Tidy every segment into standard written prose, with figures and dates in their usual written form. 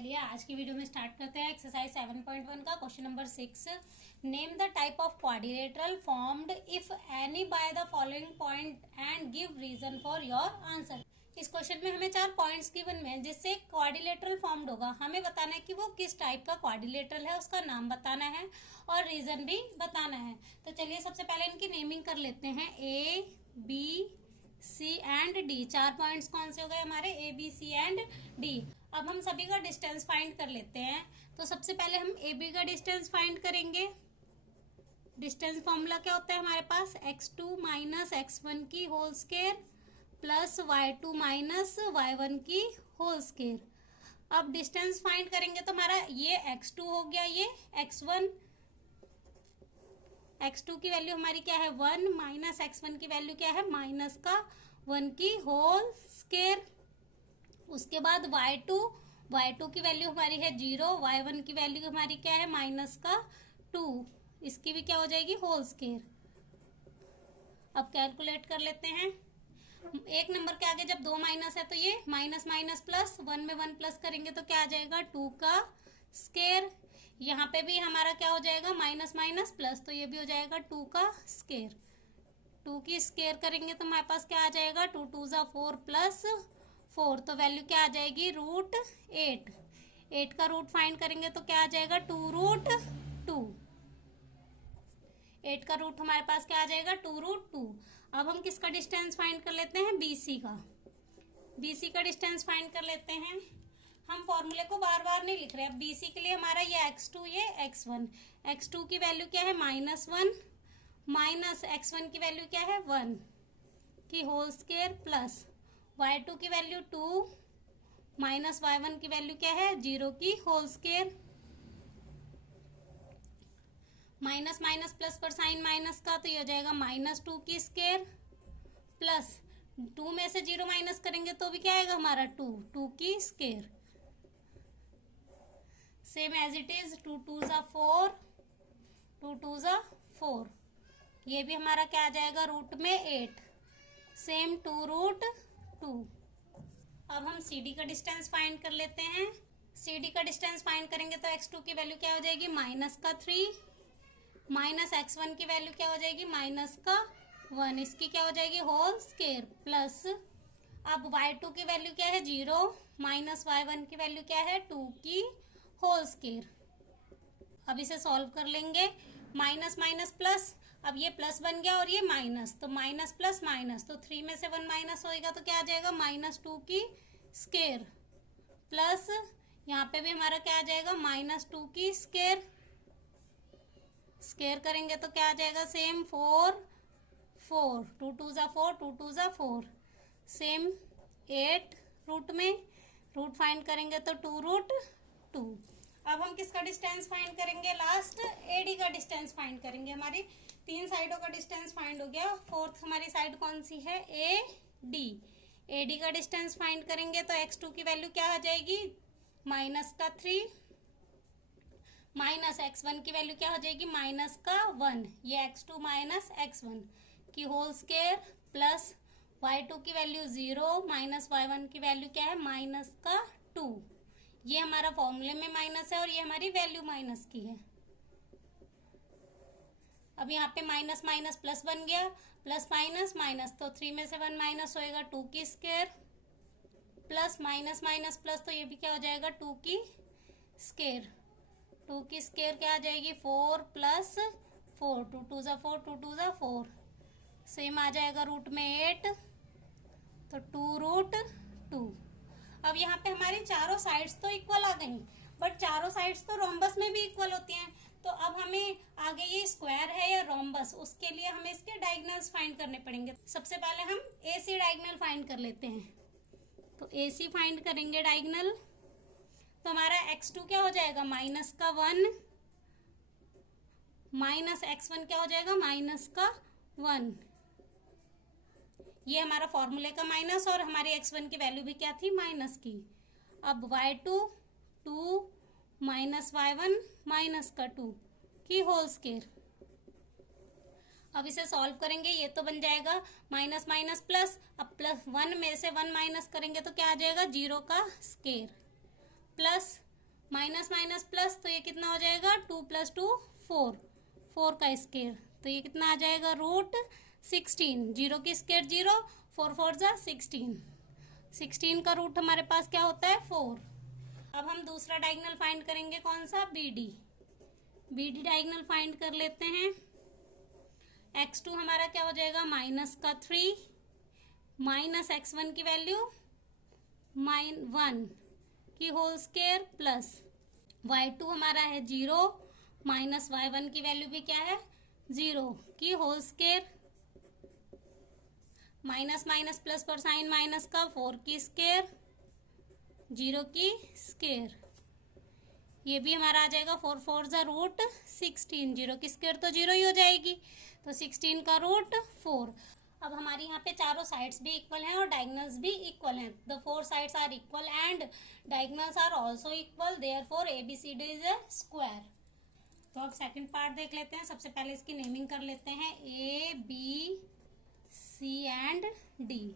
चलिए आज की वीडियो में स्टार्ट करते हैं एक्सरसाइज 7.1 का question number 6। Name the type of quadrilateral formed if any by the following point and give reason for your answer. इस क्वेश्चन में हमें 4 पॉइंट्स गिवन में जिससे क्वाड्रिलेटरल फॉर्म्ड होगा। हमें बताना है कि वो किस टाइप का क्वाड्रिलेटरल है, उसका नाम बताना है और रीजन भी बताना है। तो चलिए सबसे पहले इनकी नेमिंग कर लेते हैं। A B C and D, 4 points कौन से हो गए हमारे, A B C and D. अब हम सभी का डिस्टेंस फाइंड कर लेते हैं। तो सबसे पहले हम ए बी का डिस्टेंस फाइंड करेंगे। डिस्टेंस फॉर्मूला क्या होता है हमारे पास, x2 माइनस x1 की whole square plus y2 minus y1 की होल स्क्वायर। अब डिस्टेंस फाइंड करेंगे तो हमारा ये x2 हो गया, ये x1। x2 की वैल्यू हमारी क्या है 1, माइनस x1 की वैल्यू क्या है माइनस का 1 की होल स्क्वायर। उसके बाद y2 की वैल्यू हमारी है 0, y1 की वैल्यू हमारी क्या है माइनस का 2, इसकी भी क्या हो जाएगी होल स्क्वायर। अब कैलकुलेट कर लेते हैं। एक नंबर के आगे जब 2 माइनस है तो ये माइनस माइनस प्लस, 1 में 1 प्लस करेंगे तो क्या आ जाएगा 2 का स्क्वायर। यहाँ पे भी हमारा क्या हो जाएगा माइनस माइनस प्लस, तो ये भी हो जाएगा 2 का स्क्वायर। 2 की स्क्वायर करेंगे तो हमारे पास क्या आ जाएगा 2 2 जा 4 प्लस 4, तो वैल्यू क्या आ जाएगी √8। 8 का रूट फाइंड करेंगे तो क्या आ जाएगा 2√2। 8 का रूट हमारे पास क्या आ जाएगा 2√2। अब हम किसका डिस्टेंस फाइंड कर लेते हैं, BC का। BC का डिस्टेंस फाइंड कर लेते हैं। हम फॉर्मूले को बार बार नहीं लिख रहे। अब BC के लिए हमारा ये x2 ये x1। x2 की वैल्यू क्या है -1, माइनस x1 की वैल्यू क्या है 1 की होल स्क्वायर प्लस y2 की वैल्यू 2 माइनस y1 की वैल्यू क्या है 0 की whole square. Minus minus plus पर साइन माइनस का, तो ये हो जाएगा -2 की स्क्वायर प्लस 2 में से 0 माइनस करेंगे तो भी क्या आएगा हमारा 2 की square. Same as it is 2 2 जा 4, 2 2 जा 4, ये भी हमारा क्या आ जाएगा रूट में 8, सेम 2√2। अब हम CD का डिस्टेंस फाइंड कर लेते हैं। CD का डिस्टेंस फाइंड करेंगे तो x2 की वैल्यू क्या हो जाएगी माइनस का 3, माइनस x1 की वैल्यू क्या हो जाएगी माइनस का 1, इसकी क्या हो जाएगी होल स्क्वायर प्लस। अब y2 की वैल्यू क्या है 0, माइनस y1 की वैल्यू क्या है 2 की होल स्क्वायर। अब इसे सॉल्व कर लेंगे। माइनस माइनस प्लस, अब ये प्लस बन गया और ये माइनस, तो माइनस प्लस माइनस, तो 3 में से 1 माइनस होएगा तो क्या आ जाएगा -2 की स्क्वायर प्लस यहाँ पे भी हमारा क्या आ जाएगा -2 की स्क्वायर। स्क्वायर करेंगे तो क्या आ जाएगा सेम 4 4, 2 2 जा 4, 2 2 जा 4, सेम 8 रूट में, रूट फाइंड करेंगे तो 2√2। अब हम किसका डिस्टेंस फाइंड करेंगे, लास्ट AD का डिस्टेंस फाइंड करेंगे। हमारी 3 साइडों का डिस्टेंस फाइंड हो गया। फोर्थ हमारी साइड कौन सी है AD। AD का डिस्टेंस फाइंड करेंगे तो x2 की वैल्यू क्या आ जाएगी माइनस का 3, माइनस x1 की वैल्यू क्या हो जाएगी माइनस का 1, ये x2 माइनस x1 की होल स्क्वायर प्लस y2 की वैल्यू 0, माइनस y1 की वैल्यू क्या है माइनस का 2। ये हमारा फॉर्मूले में माइनस है और ये हमारी वैल्यू माइनस की है। अब यहाँ पे माइनस माइनस प्लस बन गया, प्लस माइनस माइनस, तो 3 में से 1 माइनस होएगा 2 की square plus minus minus plus, तो ये भी क्या हो जाएगा 2 की स्क्वायर। 2 की स्क्वायर क्या आ जाएगी 4 प्लस 4, 2 2 जा 4, 2 2 जा 4, सेम आ जाएगा रूट में 8, तो 2√2। अब यहाँ पे हमारी चारों साइड्स तो इक्वल आ गई, बट चारों साइड्स तो रोम्बस में भी इक्वल होती हैं। तो अब हमें आगे ये स्क्वायर है या रोम्बस, उसके लिए हमें इसके डायगोनल्स फाइंड करने पड़ेंगे। सबसे पहले हम AC डायगोनल फाइंड कर लेते हैं। तो AC फाइंड करेंगे डायगोनल, तो हमारा x2 क्या हो जाएगा माइनस का 1, माइनस x1 क्या हो जाएगा माइनस का 1, ये हमारा फॉर्मूले का माइनस और हमारी x1 की वैल्यू भी क्या थी माइनस की। अब y2 2 माइनस y1 माइनस का 2 की होल स्क्वायर। अब इसे सॉल्व करेंगे, ये तो बन जाएगा माइनस माइनस प्लस, अब प्लस 1 में से 1 माइनस करेंगे तो क्या आ जाएगा 0 का square plus minus minus plus, तो ये कितना हो जाएगा 2 + 2 4, 4 का स्क्वायर, तो ये कितना आ जाएगा √16। 0 की स्क्वायर 0, 4 4 जा 16, 16 का रूट हमारे पास क्या होता है 4। अब हम दूसरा डायगोनल फाइंड करेंगे, कौन सा, BD। BD डायगोनल फाइंड कर लेते हैं। x2 हमारा क्या हो जाएगा -3 माइनस x1 की वैल्यू -1 की होल स्क्वायर प्लस y2 हमारा है 0 माइनस y1 की वैल्यू भी क्या है 0 की whole square, minus minus plus पर साइन माइनस का 4 की स्क्वायर, 0 की स्क्वायर, ये भी हमारा आ जाएगा 4 4 जा √16, 0 की स्क्वायर तो 0 ही हो जाएगी, तो 16 का √4। अब हमारी यहाँ पे चारों साइड्स भी इक्वल हैं और डायगोनल्स भी इक्वल हैं। The 4 sides are equal and diagonals are also equal, therefore ABCD is a square. तो अब सेकंड पार्ट देख लेते हैं। सबसे पहले इसकी नेमिंग कर लेते हैं, ABC एंड D।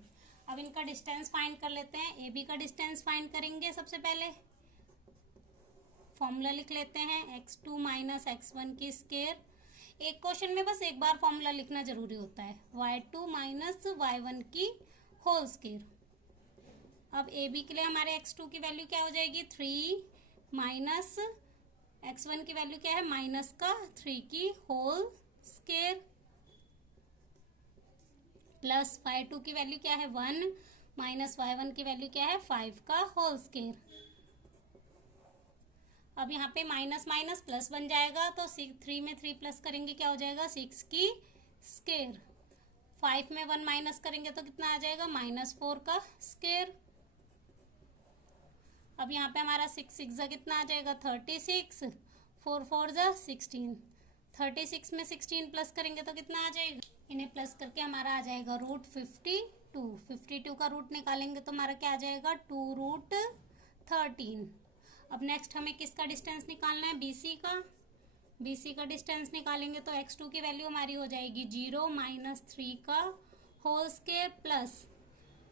अब इनका डिस्टेंस फाइंड कर लेते हैं। AB का डिस्टेंस फाइंड करेंगे। सबसे पहले फॉर्मूला लिख लेते हैं, x2 माइनस x1 की स्क्वायर। एक क्वेश्चन में बस एक बार फॉर्मूला लिखना जरूरी होता है, y2 माइनस y1 की होल स्क्वायर। अब AB के लिए हमारे x2 की वैल्यू क्या हो जाएगी 3 माइनस x1 की वैल्यू क्या है -3 की होल स्क्वायर प्लस y2 की वैल्यू क्या है 1 माइनस y1 की वैल्यू क्या है 5 का होल स्क्वायर। अब यहाँ पे माइनस माइनस प्लस बन जाएगा, तो 3 में 3 प्लस करेंगे क्या हो जाएगा 6 की स्क्वायर। 5 में 1 माइनस करेंगे तो कितना आ जाएगा -4 का स्क्वायर। अब यहाँ पे हमारा 6 6 जा कितना आ जाएगा 36, 4 4 जा 16, 36 में 16 प्लस करेंगे तो कितना आ जाएगा, इन्हें प्लस करके हमारा आ जाएगा √52। 52 का रूट निकालेंगे तो हमारा क्या आ जाएगा 2√13। अब नेक्स्ट हमें किसका डिस्टेंस निकालना है, BC का। BC का डिस्टेंस निकालेंगे तो x2 की वैल्यू हमारी हो जाएगी 0 माइनस 3 का whole square plus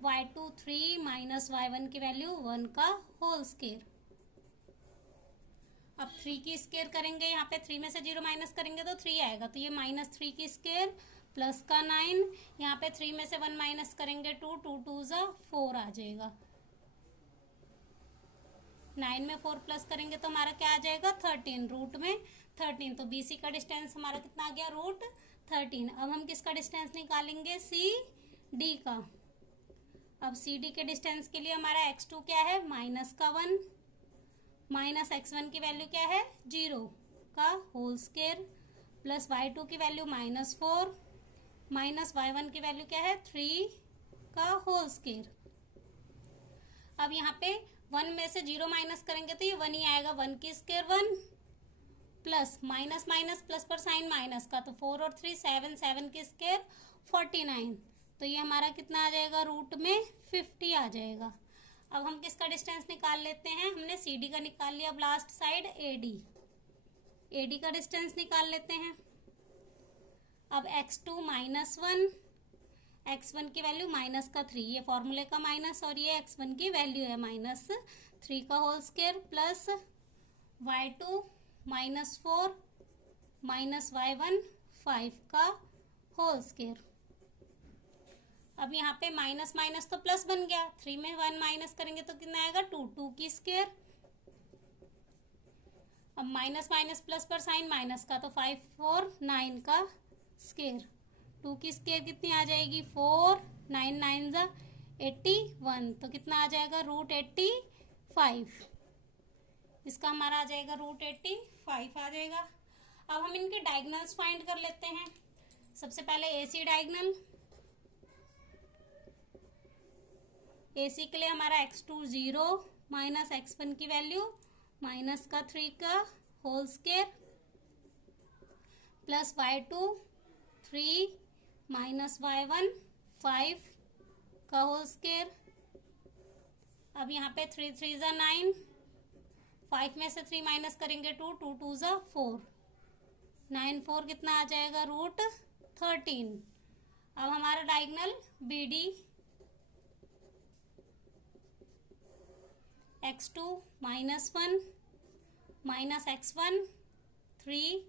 y2 3 minus y1 की वैल्यू 1 का होल स्क्वायर। अब 3 की स्क्वायर करेंगे, यहाँ पे 3 में से 0 माइनस करेंगे तो 3 आएगा, तो ये -3 की स्क्वायर प्लस का 9, यहाँ पे 3 में से 1 माइनस करेंगे 2, 2 2 जा 4 आ जाएगा। 9 में 4 प्लस करेंगे तो हमारा क्या आ जाएगा 13, रूट में 13, तो BC का डिस्टेंस हमारा कितना आ गया √13। अब हम किसका डिस्टेंस निकालेंगे CD का। अब CD के डिस्टेंस के लिए हमारा x2 क्या है -1 माइनस x1 की वैल्यू क्या है 0 का होल स्क्वायर प्लस y2 की वैल्यू -4 माइनस y1 की वैल्यू क्या है 3 का होल स्क्वायर। अब यहाँ पे 1 में से 0 माइनस करेंगे तो ये 1 ही आएगा, 1 की square 1 plus minus minus plus पर साइन माइनस का, तो 4 और 3 7, 7 की स्क्वायर 49, तो ये हमारा कितना आ जाएगा रूट में 50 आ जाएगा। अब हम किसका डिस्टेंस निकाल लेते हैं, हमने CD का निकाल लिया। अब लास्ट साइड AD का डिस्टेंस निकाल लेते हैं। अब x2 -1, x1 की वैल्यू -3, ये फॉर्मूले का माइनस और ये x1 की वैल्यू है -3 का whole square plus y2 -4 minus y1 5 का होल स्क्वायर। अब यहाँ पे माइनस माइनस तो प्लस बन गया, 3 में 1 माइनस करेंगे तो कितना आएगा 2, 2 की स्क्वायर। अब माइनस माइनस प्लस पर साइन माइनस का, तो 5 4 9 का स्क्वायर, 2 की स्क्वायर कितनी आ जाएगी 4, 9 9 जा 81, तो कितना आ जाएगा √85। इसका हमारा आ जाएगा √85 आ जाएगा। अब हम इनके डायगोनल्स फाइंड कर लेते हैं। सबसे पहले AC डायगोनल, AC के लिए हमारा x2 0 माइनस x1 की वैल्यू -3 का whole square plus y2 3 minus y1 5 का होल स्क्वायर। अब यहाँ पे 3 3 जा 9, 5 में से 3 माइनस करेंगे 2, 2 2 जा 4, 9 4 कितना आ जाएगा √13। अब हमारा diagonal BD x2 -1 minus x1 3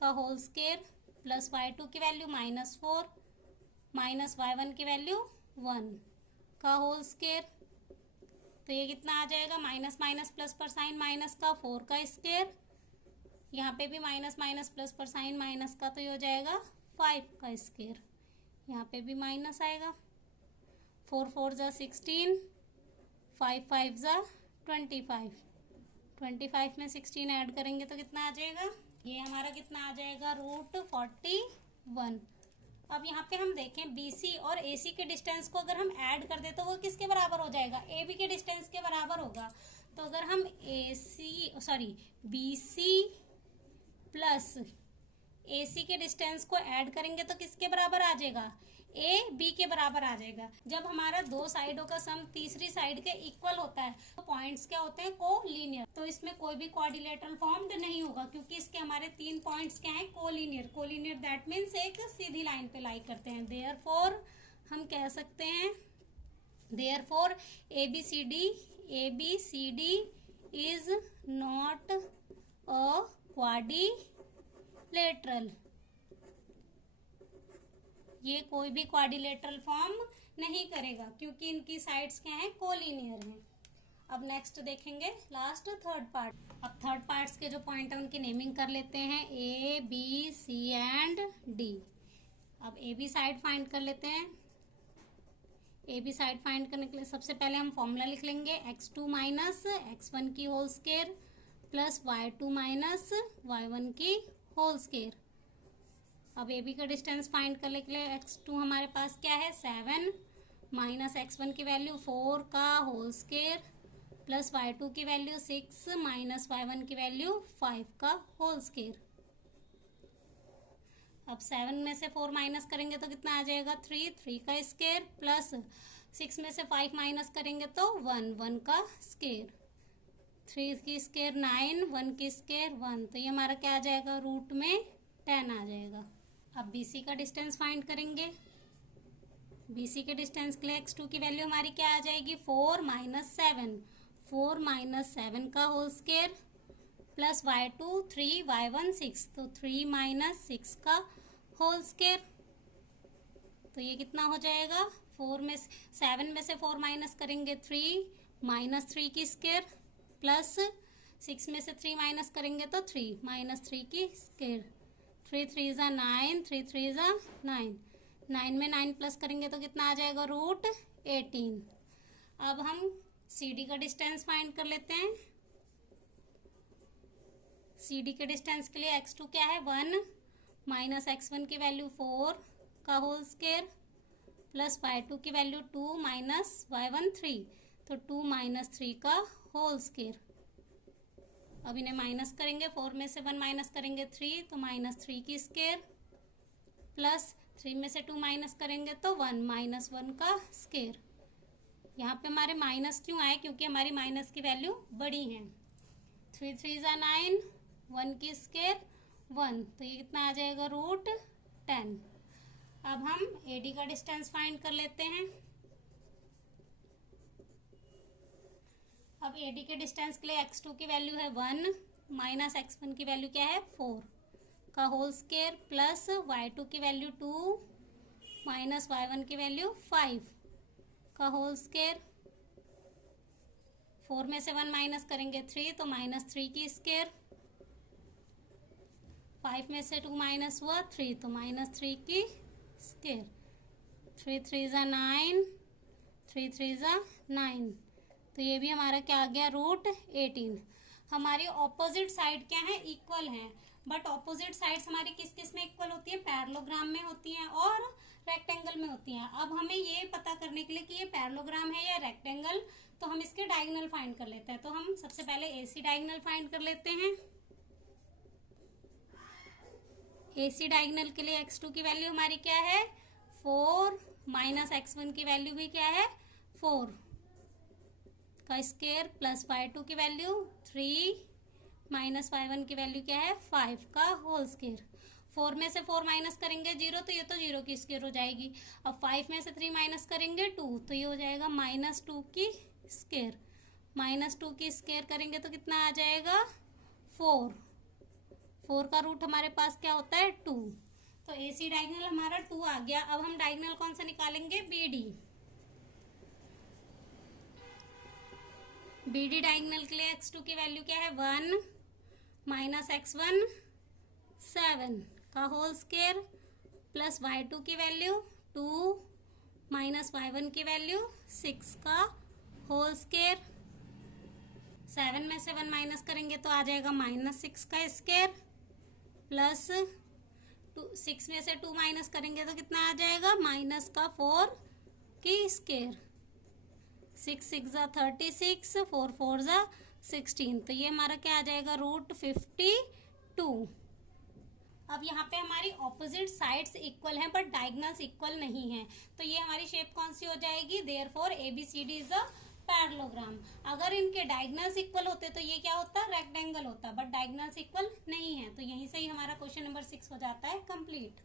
का होल स्क्वायर प्लस y2 की वैल्यू -4 माइनस y1 की वैल्यू 1 का होल स्क्वायर। तो ये कितना आ जाएगा, माइनस माइनस प्लस पर साइन माइनस का 4 का स्क्वायर, यहाँ पे भी माइनस माइनस प्लस पर साइन माइनस का, तो ये हो जाएगा 5 का स्क्वायर, यहाँ पे भी माइनस आएगा। 4 4 ज़ा 16, 5 5 ज़ा 25, 25 में 16 ऐड करेंगे तो कितना आ जाएगा, ये हमारा कितना आ जाएगा, √41। अब यहाँ पे हम देखें BC और AC के डिस्टेंस को अगर हम ऐड कर दे तो वो किसके बराबर हो जाएगा, AB के डिस्टेंस के बराबर होगा। तो अगर हम BC प्लस AC के डिस्टेंस को ऐड करेंगे तो किसके बराबर आ जाएगा, AB के बराबर आ जाएगा। जब हमारा दो साइडों का सम तीसरी साइड के इक्वल होता है तो पॉइंट्स क्या होते हैं, कोलिनियर। तो इसमें कोई भी क्वाड्रिलेटरल फॉर्म्ड नहीं होगा क्योंकि इसके हमारे 3 पॉइंट्स क्या हैं, कोलिनियर। कोलिनियर दैट मीन्स एक सीधी लाइन पे लाई करते हैं। देयरफॉर हम कह सकते हैं, therefore ABCD is not a quadrilateral. ये कोई भी क्वाड्रिलेटरल फॉर्म नहीं करेगा क्योंकि इनकी साइड्स क्या हैं, कोलिनियर हैं। अब नेक्स्ट देखेंगे लास्ट थर्ड पार्ट। अब थर्ड पार्ट्स के जो पॉइंट है उनकी नेमिंग कर लेते हैं, A B C and D। अब AB साइड फाइंड कर लेते हैं। AB साइड फाइंड करने के लिए सबसे पहले हम फॉर्मूला लिख लेंगे, x2 माइनस x1 की whole square plus y2 minus y1 की होल स्क्वायर। अब AB का डिस्टेंस फाइंड करने के लिए x2 हमारे पास क्या है, 7 माइनस x1 की वैल्यू 4 का होल स्क्वायर प्लस y2 की वैल्यू 6 माइनस y1 की वैल्यू 5 का होल स्क्वायर। अब 7 में से 4 माइनस करेंगे तो कितना आ जाएगा, 3 का स्क्वायर प्लस 6 में से 5 माइनस करेंगे तो 1 का स्क्वायर। 3 की स्क्वायर 9, 1 की स्क्वायर 1, तो ये हमारा क्या आ जाएगा, रूट में 10 आ जाएगा। अब BC का डिस्टेंस फाइंड करेंगे। BC के डिस्टेंस के लिए x2 की वैल्यू हमारी क्या आ जाएगी, 4 माइनस 7 का whole square plus y2 3 y1 6, तो 3 माइनस 6 का होल स्क्वायर। तो ये कितना हो जाएगा, 7 में से 4 माइनस करेंगे 3 माइनस 3 की स्क्वायर प्लस 6 में से 3 माइनस करेंगे तो 3 माइनस 3 की स्क्वायर। 3 3 ज़ा 9, 3 3 ज़ा 9, 9 में 9 प्लस करेंगे तो कितना आ जाएगा, √18। अब हम CD का डिस्टेंस फाइंड कर लेते हैं। CD के डिस्टेंस के लिए x2 क्या है, 1 माइनस x1 की वैल्यू 4 का होल स्क्वायर प्लस y2 की वैल्यू 2 माइनस y1 3, तो 2 माइनस 3 का होल स्क्वायर। अब इन्हें माइनस करेंगे, 4 में से 1 माइनस करेंगे 3, तो माइनस 3 की स्क्वायर प्लस 3 में से 2 माइनस करेंगे तो 1 माइनस 1 का स्क्वायर। यहाँ पे हमारे माइनस क्यों आए, क्योंकि हमारी माइनस की वैल्यू बड़ी है। 3 3 ज़ा 9, 1 की स्क्वायर 1, तो ये कितना आ जाएगा, √10। अब हम AD का डिस्टेंस फाइंड कर लेते हैं। अब AD के डिस्टेंस के लिए x2 की वैल्यू है 1 माइनस x1 की वैल्यू क्या है, 4 का होल स्क्वायर प्लस y2 की वैल्यू 2 माइनस y1 की वैल्यू 5 का होल स्क्वायर। 4 में से 1 माइनस करेंगे 3, तो माइनस 3 की स्क्वायर। 5 में से 2 माइनस हुआ 3, तो माइनस 3 की स्क्वायर। 3 3 ज़ा 9, 3 3 ज़ा 9, तो ये भी हमारा क्या आ गया, √18। हमारी ऑपोजिट साइड क्या है, इक्वल है, बट ऑपोजिट साइड्स हमारी किस किस में इक्वल होती है, पैरेललोग्राम में होती हैं और रेक्टेंगल में होती हैं। अब हमें ये पता करने के लिए कि ये पैरेललोग्राम है या रेक्टेंगल, तो हम इसके डायगोनल फाइंड कर लेते हैं। तो हम सबसे पहले AC डायगोनल फाइंड कर लेते हैं। AC डायगोनल के लिए x2 की वैल्यू हमारी क्या है, 4 माइनस x1 की वैल्यू भी क्या है, 4 का स्क्वायर प्लस y2 की वैल्यू 3 माइनस y1 की वैल्यू क्या है, 5 का होल स्क्वायर। 4 में से 4 माइनस करेंगे 0, तो ये तो 0 की स्क्वायर हो जाएगी। अब 5 में से 3 माइनस करेंगे 2, तो ये हो जाएगा -2 की स्क्वायर। -2 की स्क्वायर करेंगे तो कितना आ जाएगा, 4, 4 का रूट हमारे पास क्या होता है 2, तो AC डायगोनल हमारा 2 आ गया। अब हम डायगोनल कौन सा निकालेंगे, BD। BD डायगोनल के लिए x2 की वैल्यू क्या है 1 माइनस x1 7 का होल स्क्वायर प्लस y2 की वैल्यू 2 माइनस y1 की वैल्यू 6 का होल स्क्वायर। 7 में से 1 माइनस करेंगे तो आ जाएगा -6 का स्क्वायर प्लस 6 में से 2 माइनस करेंगे तो कितना आ जाएगा -4 की स्क्वायर। 6 6 जा 36, 4 4 जा 16, तो ये हमारा क्या आ जाएगा √52। अब यहाँ पे हमारी ऑपोजिट साइड्स इक्वल हैं बट डायगोनल्स इक्वल नहीं हैं, तो ये हमारी शेप कौन सी हो जाएगी, therefore ABCD is a parallelogram. अगर इनके डायगोनल्स इक्वल होते तो ये क्या होता, रेक्टेंगल होता, बट डायगोनल्स इक्वल नहीं है, तो यहीं से ही हमारा क्वेश्चन नंबर 6 हो जाता है कंप्लीट।